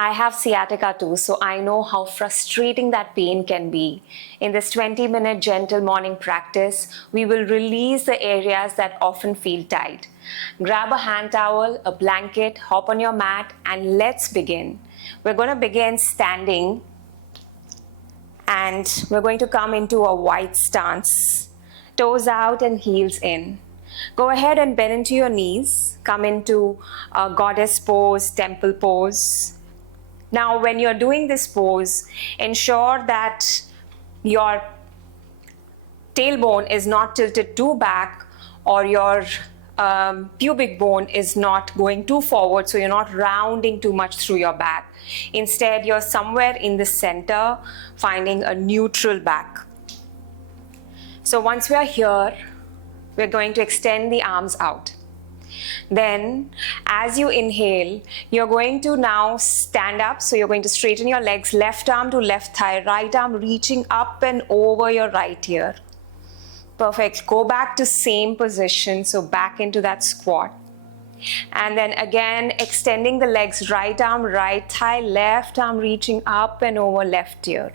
I have sciatica too, so I know how frustrating that pain can be. In this 20-minute gentle morning practice, we will release the areas that often feel tight. Grab a hand towel, a blanket, hop on your mat, and let's begin. We're going to begin standing, and we're going to come into a wide stance. Toes out and heels in. Go ahead and bend into your knees. Come into a goddess pose, temple pose. Now, when you're doing this pose, ensure that your tailbone is not tilted too back, or your pubic bone is not going too forward, so you're not rounding too much through your back. Instead, you're somewhere in the center, finding a neutral back. So once we are here, we're going to extend the arms out. Then, as you inhale, you're going to now stand up. So you're going to straighten your legs, left arm to left thigh, right arm reaching up and over your right ear. Perfect. Go back to same position, so back into that squat. And then again, extending the legs, right arm, right thigh, left arm reaching up and over left ear.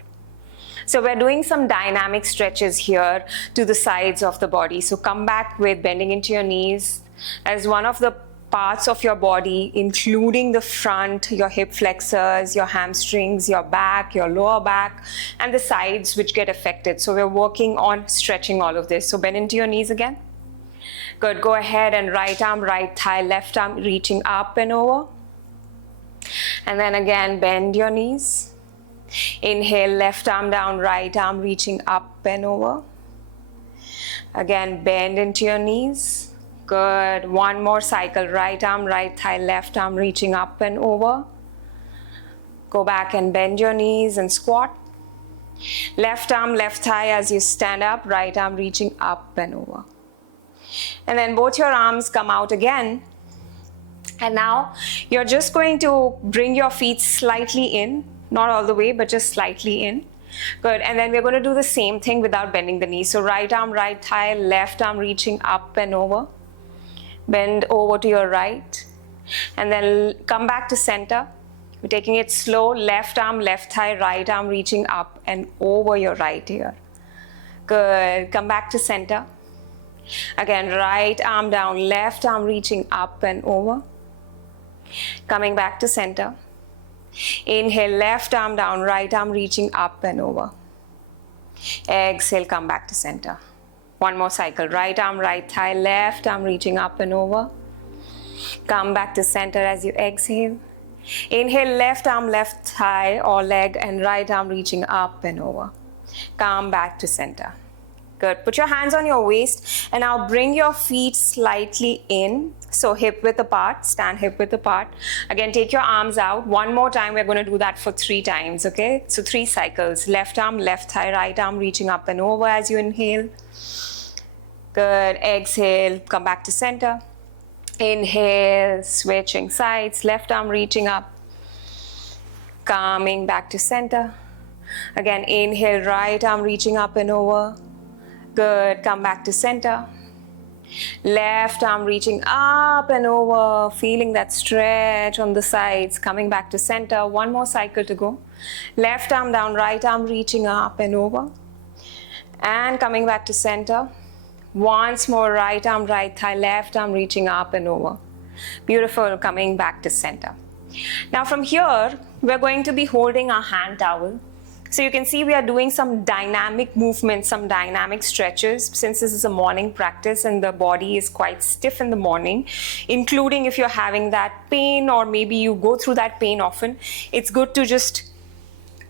So we're doing some dynamic stretches here to the sides of the body. So come back with bending into your knees as one of the parts of your body, including the front, your hip flexors, your hamstrings, your back, your lower back, and the sides which get affected. So we're working on stretching all of this. So bend into your knees again. Good. Go ahead and right arm, right thigh, left arm reaching up and over. And then again, bend your knees. Inhale, left arm down, right arm reaching up and over. Again, bend into your knees. Good. One more cycle. Right arm, right thigh, left arm reaching up and over. Go back and bend your knees and squat. Left arm, left thigh as you stand up, right arm reaching up and over. And then both your arms come out again. And now you're just going to bring your feet slightly in, not all the way, but just slightly in. Good. And then we're going to do the same thing without bending the knees. So right arm, right thigh, left arm reaching up and over. Bend over to your right, and then come back to center. We're taking it slow. Left arm, left thigh, right arm reaching up and over your right ear. Good. Come back to center. Again, right arm down, left arm reaching up and over. Coming back to center. Inhale, left arm down, right arm reaching up and over. Exhale, come back to center. One more cycle. Right arm, right thigh, left arm reaching up and over. Come back to center as you exhale. Inhale, left arm, left thigh or leg, and right arm reaching up and over. Come back to center. Good. Put your hands on your waist and now bring your feet slightly in. So hip width apart, stand hip width apart. Again, take your arms out. One more time, we're going to do that for 3 times, okay? So 3 cycles. Left arm, left thigh, right arm reaching up and over as you inhale. Good. Exhale, come back to center. Inhale, switching sides, left arm reaching up. Coming back to center. Again, inhale, right arm reaching up and over. Good. Come back to center. Left arm reaching up and over, feeling that stretch on the sides. Coming back to center. One more cycle to go. Left arm down, right arm reaching up and over. And coming back to center. Once more, right arm, right thigh, left arm reaching up and over. Beautiful. Coming back to center. Now from here, we're going to be holding our hand towel. So you can see we are doing some dynamic movements, some dynamic stretches, since this is a morning practice and the body is quite stiff in the morning, including if you're having that pain or maybe you go through that pain often. It's good to just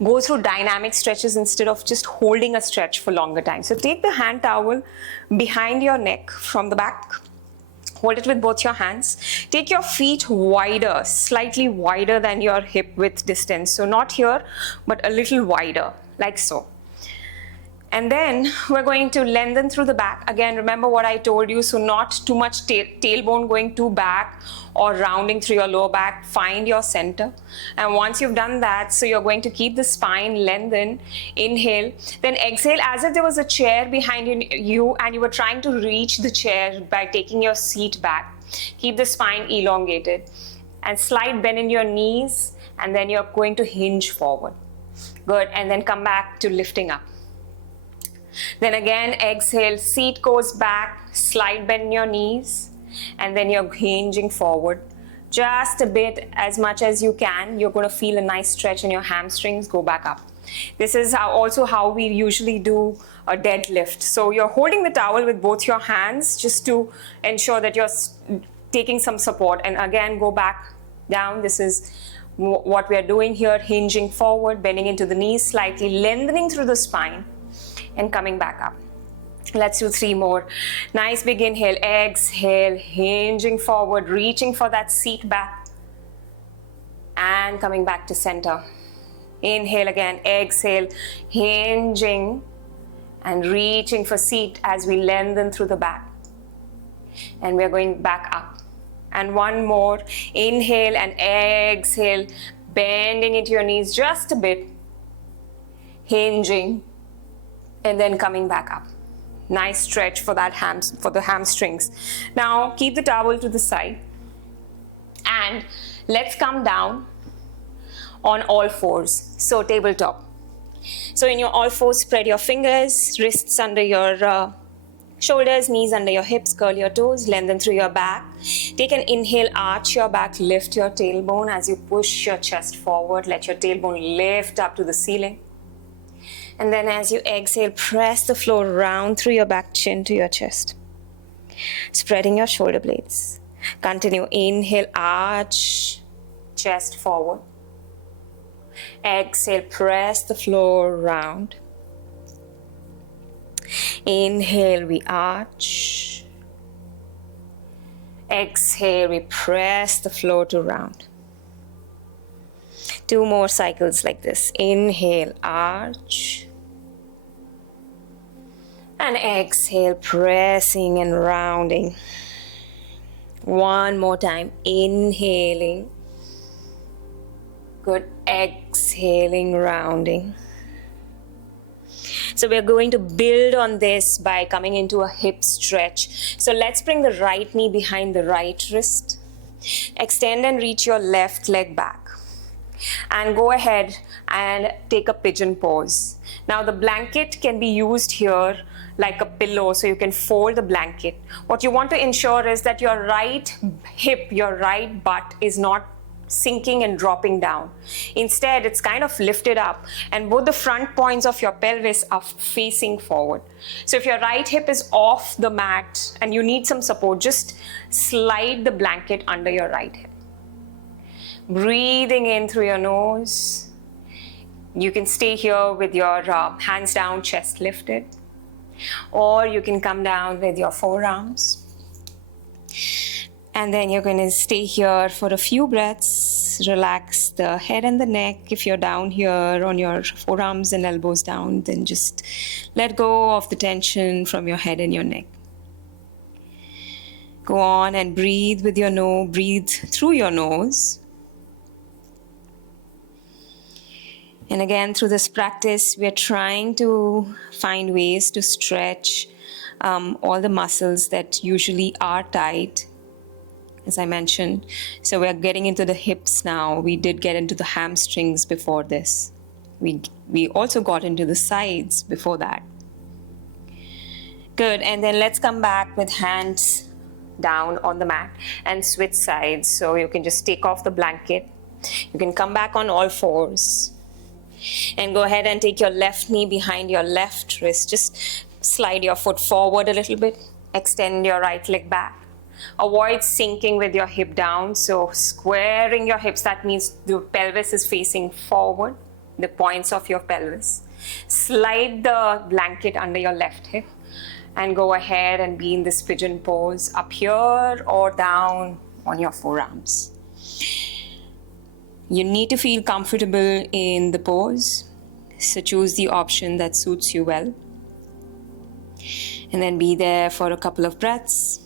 go through dynamic stretches instead of just holding a stretch for longer time. So take the hand towel behind your neck from the back. Hold it with both your hands. Take your feet wider, slightly wider than your hip width distance. So not here, but a little wider, like so. And then we're going to lengthen through the back. Again, remember what I told you, so not too much tailbone going too back or rounding through your lower back. Find your center. And once you've done that, so you're going to keep the spine lengthened. Inhale, then exhale as if there was a chair behind you and you were trying to reach the chair by taking your seat back. Keep the spine elongated. And slight bend in your knees And then you're going to hinge forward. Good, and then come back to lifting up. Then again, exhale, seat goes back, slide bend your knees, and then you're hinging forward. Just a bit, as much as you can. You're going to feel a nice stretch in your hamstrings. Go back up. This is also how we usually do a deadlift. So you're holding the towel with both your hands just to ensure that you're taking some support. And again, go back down. This is what we are doing here, hinging forward, bending into the knees slightly, lengthening through the spine, and coming back up. Let's do 3 more. Nice big inhale, exhale, hinging forward, reaching for that seat back, and coming back to center. Inhale again, exhale, hinging and reaching for seat as we lengthen through the back. And we're going back up. And 1 more. Inhale and exhale, bending into your knees just a bit, hinging, and then coming back up. Nice stretch for that for the hamstrings. Now keep the towel to the side and let's come down on all fours. So tabletop. So in your all fours, spread your fingers, wrists under your shoulders, knees under your hips, curl your toes, lengthen through your back. Take an inhale, arch your back, lift your tailbone as you push your chest forward. Let your tailbone lift up to the ceiling. And then as you exhale, press the floor round through your back, chin to your chest. Spreading your shoulder blades. Continue. Inhale, arch, chest forward. Exhale, press the floor round. Inhale, we arch. Exhale, we press the floor to round. 2 more cycles like this. Inhale, arch. And exhale, pressing and rounding. 1 more time. Inhaling. Good. Exhaling, rounding. So we're going to build on this by coming into a hip stretch. So let's bring the right knee behind the right wrist. Extend and reach your left leg back. And go ahead and take a pigeon pose. Now the blanket can be used here like a pillow, so you can fold the blanket. What you want to ensure is that your right hip, your right butt is not sinking and dropping down. Instead, it's kind of lifted up and both the front points of your pelvis are facing forward. So if your right hip is off the mat and you need some support, just slide the blanket under your right hip. Breathing in through your nose. You can stay here with your hands down, chest lifted. Or you can come down with your forearms. And then you're going to stay here for a few breaths. Relax the head and the neck. If you're down here on your forearms and elbows down, then just let go of the tension from your head and your neck. Go on and breathe with your nose. Breathe through your nose. And again, through this practice, we're trying to find ways to stretch all the muscles that usually are tight, as I mentioned. So we're getting into the hips now. We did get into the hamstrings before this. We also got into the sides before that. Good, and then let's come back with hands down on the mat and switch sides. So you can just take off the blanket. You can come back on all fours. And go ahead and take your left knee behind your left wrist. Just slide your foot forward a little bit. Extend your right leg back. Avoid sinking with your hip down. So squaring your hips, that means the pelvis is facing forward, the points of your pelvis. Slide the blanket under your left hip and go ahead and be in this pigeon pose up here or down on your forearms. You need to feel comfortable in the pose, so choose the option that suits you well. And then be there for a couple of breaths.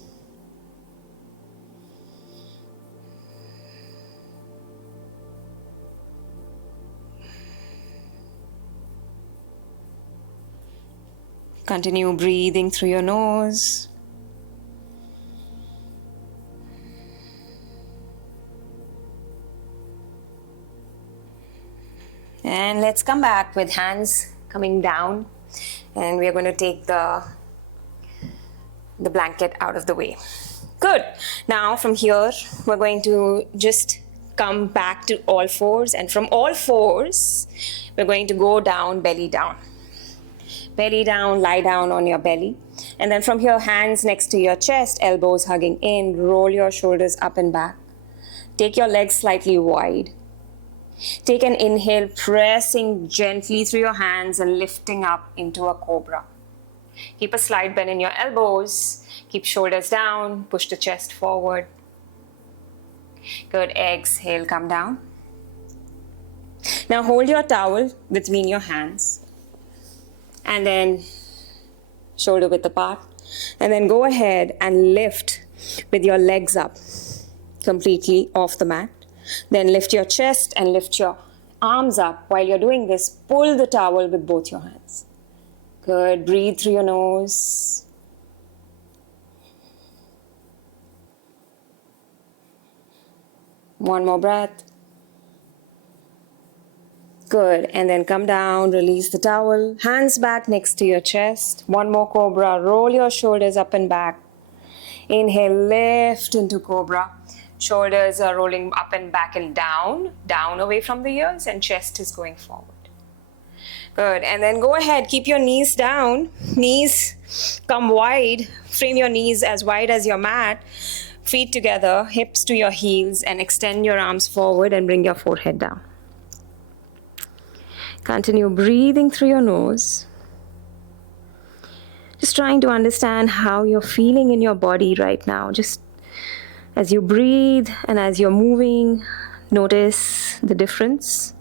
Continue breathing through your nose. And let's come back with hands coming down, and we're going to take the blanket out of the way. Good. Now from here, we're going to just come back to all fours, and from all fours, we're going to go down, belly down. Belly down, lie down on your belly. And then from here, hands next to your chest, elbows hugging in, roll your shoulders up and back. Take your legs slightly wide. Take an inhale, pressing gently through your hands and lifting up into a cobra. Keep a slight bend in your elbows. Keep shoulders down, push the chest forward. Good, exhale, come down. Now hold your towel between your hands and then shoulder width apart. And then go ahead and lift with your legs up completely off the mat. Then lift your chest and lift your arms up. While you're doing this, pull the towel with both your hands. Good, breathe through your nose. One more breath. Good, and then come down, release the towel, hands back next to your chest. One more cobra, roll your shoulders up and back. Inhale, lift into cobra. Shoulders are rolling up and back and down, down away from the ears, and chest is going forward. Good, and then go ahead, keep your knees down. Knees come wide, frame your knees as wide as your mat. Feet together, hips to your heels, and extend your arms forward and bring your forehead down. Continue breathing through your nose. Just trying to understand how you're feeling in your body right now. Just as you breathe and as you're moving, notice the difference.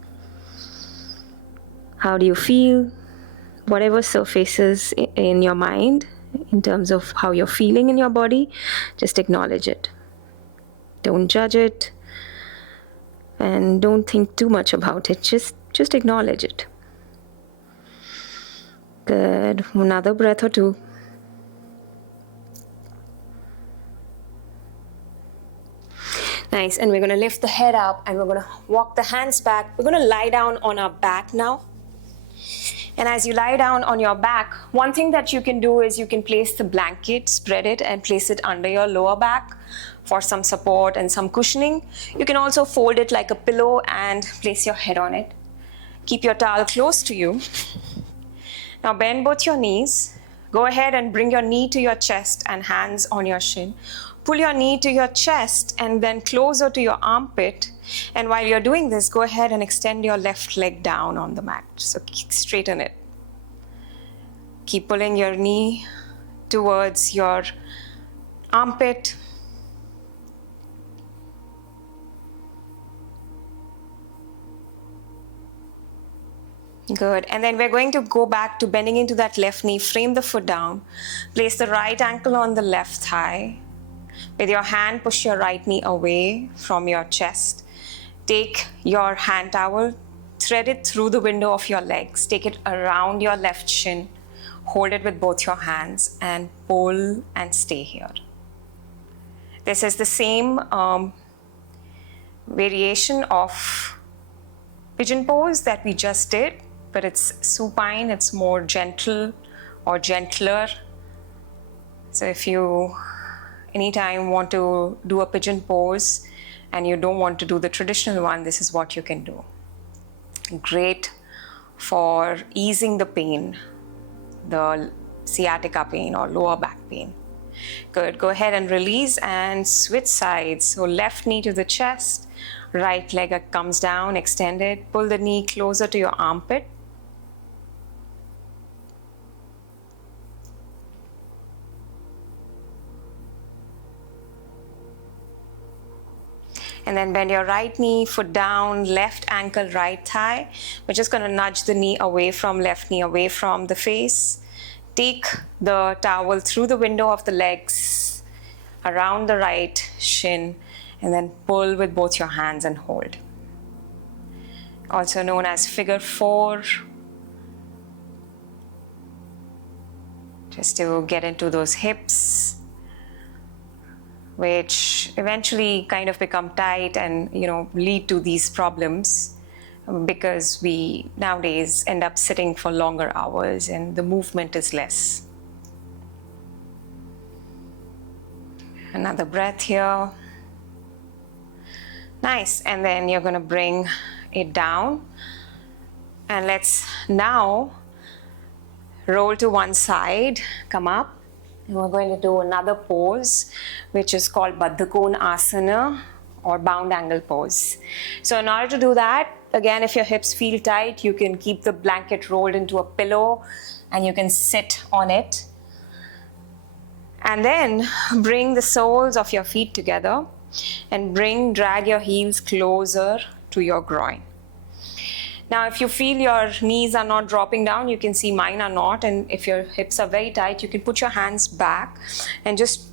How do you feel? Whatever surfaces in your mind in terms of how you're feeling in your body, just acknowledge it. Don't judge it and don't think too much about it. Just acknowledge it. Good. Another breath or two. Nice. And we're going to lift the head up and we're going to walk the hands back. We're going to lie down on our back now. And as you lie down on your back, one thing that you can do is you can place the blanket, spread it, and place it under your lower back for some support and some cushioning. You can also fold it like a pillow and place your head on it. Keep your towel close to you. Now bend both your knees. Go ahead and bring your knee to your chest and hands on your shin. Pull your knee to your chest and then closer to your armpit. And while you're doing this, go ahead and extend your left leg down on the mat. So straighten it. Keep pulling your knee towards your armpit. Good. And then we're going to go back to bending into that left knee. Frame the foot down. Place the right ankle on the left thigh. With your hand, push your right knee away from your chest. Take your hand towel, thread it through the window of your legs. Take it around your left shin. Hold it with both your hands and pull and stay here. This is the same variation of Pigeon Pose that we just did, but it's supine, it's more gentle or gentler. So if you anytime want to do a Pigeon Pose and you don't want to do the traditional one, this is what you can do. Great for easing the pain, the sciatica pain or lower back pain. Good, go ahead and release and switch sides. So left knee to the chest, right leg comes down, extend it, pull the knee closer to your armpit. And then bend your right knee, foot down, left ankle, right thigh. We're just going to nudge the knee away from left knee, away from the face. Take the towel through the window of the legs, around the right shin, and then pull with both your hands and hold. Also known as figure 4. Just to get into those hips, which eventually kind of become tight and lead to these problems because we nowadays end up sitting for longer hours and the movement is less. Another breath here. Nice. And then you're going to bring it down. And let's now roll to one side, come up. And we're going to do another pose, which is called Baddha Kona Asana or bound angle pose. So in order to do that, again, if your hips feel tight, you can keep the blanket rolled into a pillow and you can sit on it. And then bring the soles of your feet together and drag your heels closer to your groin. Now, if you feel your knees are not dropping down, you can see mine are not. And if your hips are very tight, you can put your hands back and just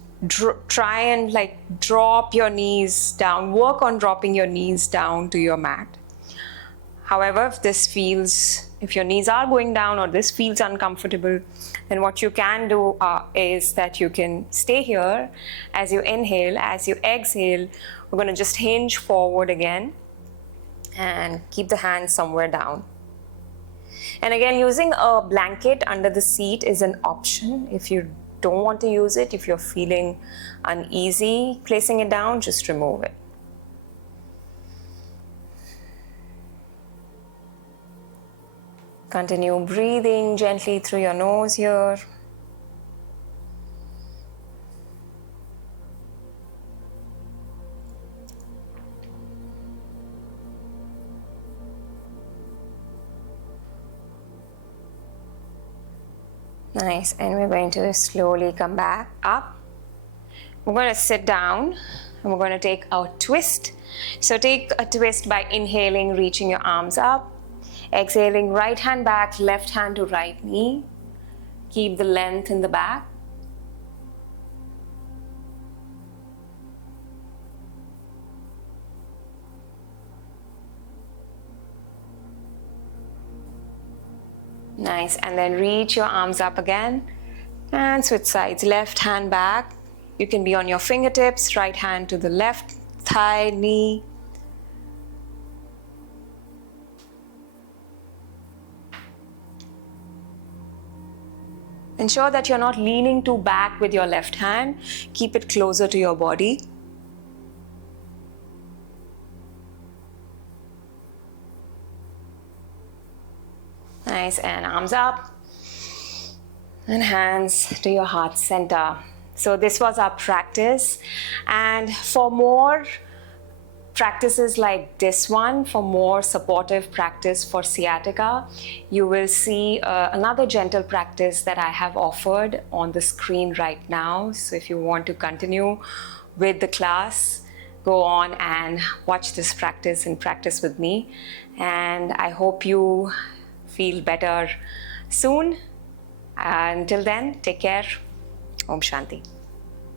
try and like drop your knees down. Work on dropping your knees down to your mat. However, if your knees are going down or this feels uncomfortable, then what you can do is that you can stay here as you inhale. As you exhale, we're going to just hinge forward again and keep the hands somewhere down. And again, using a blanket under the seat is an option. If you don't want to use it, if you're feeling uneasy placing it down, just remove it. Continue breathing gently through your nose here. Nice, and we're going to slowly come back up. We're going to sit down and we're going to take our twist. So take a twist by inhaling, reaching your arms up. Exhaling, right hand back, left hand to right knee. Keep the length in the back. Nice, and then reach your arms up again and switch sides. Left hand back. You can be on your fingertips, right hand to the left thigh, knee. Ensure that you're not leaning too back with your left hand. Keep it closer to your body. Nice, and arms up and hands to your heart center. So this was our practice, and for more practices like this one, for more supportive practice for sciatica, you will see another gentle practice that I have offered on the screen right now. So if you want to continue with the class, go on and watch this practice and practice with me. And I hope you feel better soon. Until then, take care. Om Shanti.